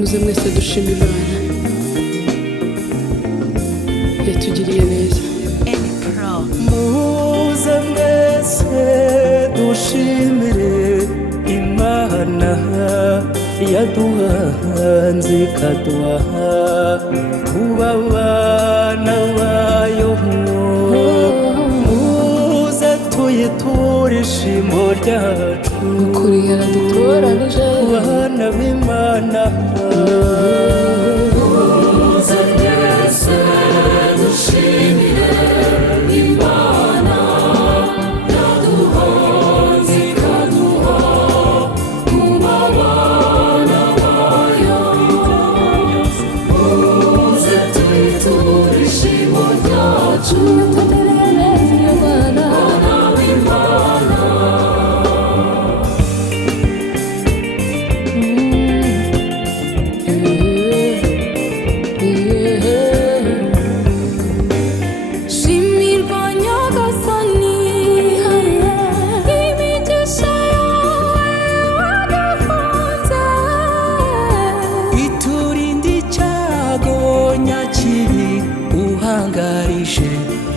muze mwese dushima Imana yatugiriye neza. Muze mwese dushimire Imana yaduhanze ikaduha kuba abana bayo. Muze tuyiture ishimo ryacu Ukuri yaradutoranije bana b'Imana. Muze mwese dushimire Imana yaduhanze ikaduha kuba abana bayo. Muze tuyiture ishimo ryacu bana b'Imana. Shimirwa Nyagasani, imigisha yawe waduhanze. Iturinde icyago nyakiri uhangarije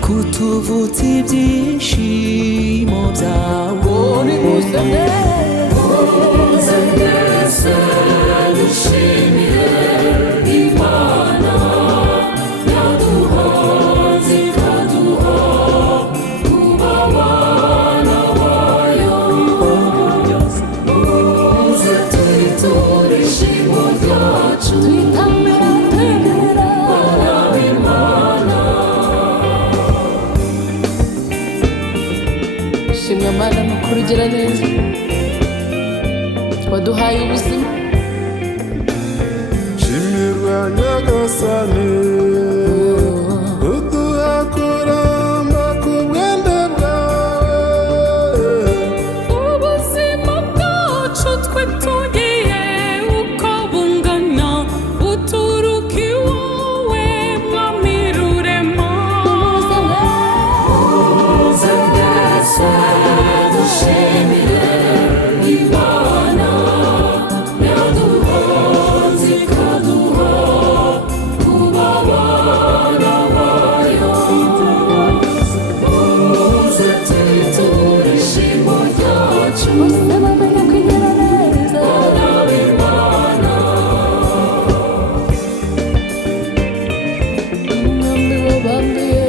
kutuvutsa ibyishimo byawe. Muze mwese dushimire Imana yaduhanze ikaduha kuba abana bayo. Muze tuyiture ishimo ryacu bana b'Imana. shimwa Mana mukuru ugira neza waduhaye ubuzima. shimirwa Nyagasani uduha kuramba ku bwende bwawe. Ubuzima bwacu twe tugiye uko bungana buturuka iwawe mwami rurema. Muze mwese dushimire Imana yaduhanze ikaduha kuba abana bayo. Muze tuyiture ishimo ryacu bana b'Imana. Umwami wabambiye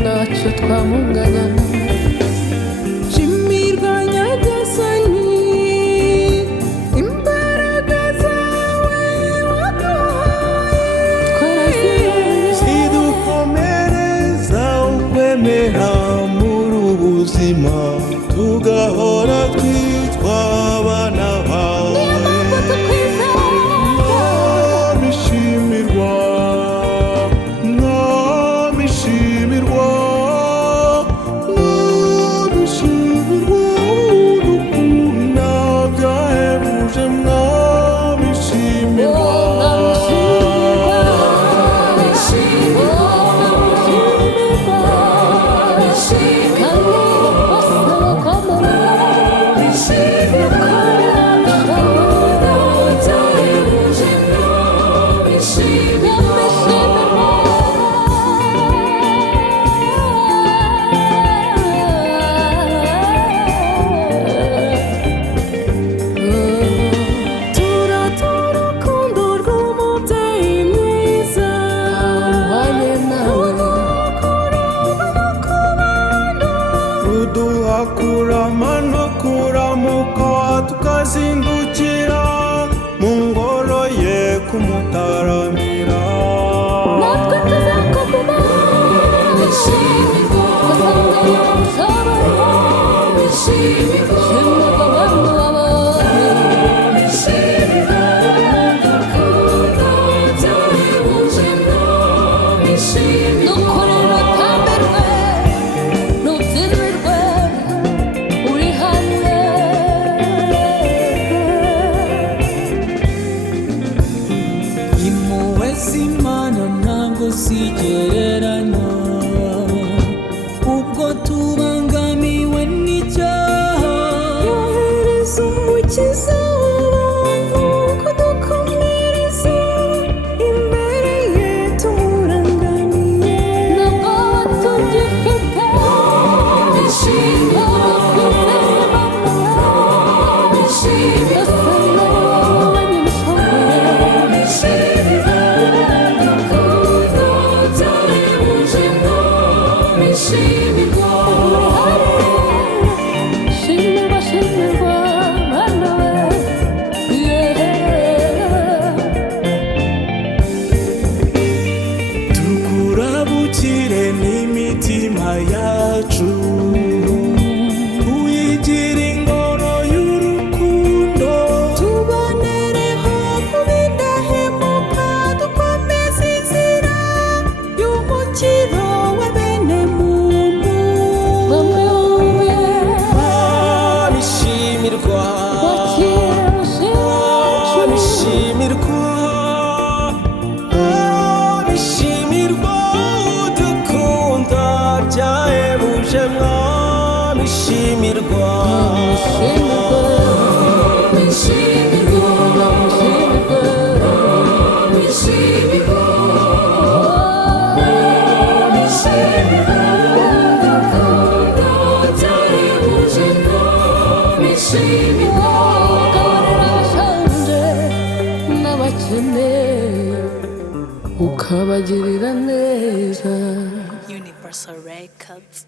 ntacyo twamunganyana. Shimirwa Nyagasani, imbaraga zawe waduhaye. Zidukomereza ukwemera muri ubuzima tugahora twitwa abana bawe. Mwami shimirwa, Mwami shimirwa, Mwami shimirwa, udukunda byahebuje. Mwami shimirwa. Uduha kurama no kuramuka tukazindukira mu ngoro ye kumutaramira. Natwe tuzakuguma Shimirwa umukiza w'abantu shimirwa shimirwa shimirwa mana we tukurabukire n'imitima yacu uyigira ingoro y'urukundo tubonereho kuba indahemuka dukomeza inzira y'umukiro wa bene muntu bishimirwa bishimirwa bishimirwa udukunda byahebuje mwami shimirwa ukabagirira neza Universal Records.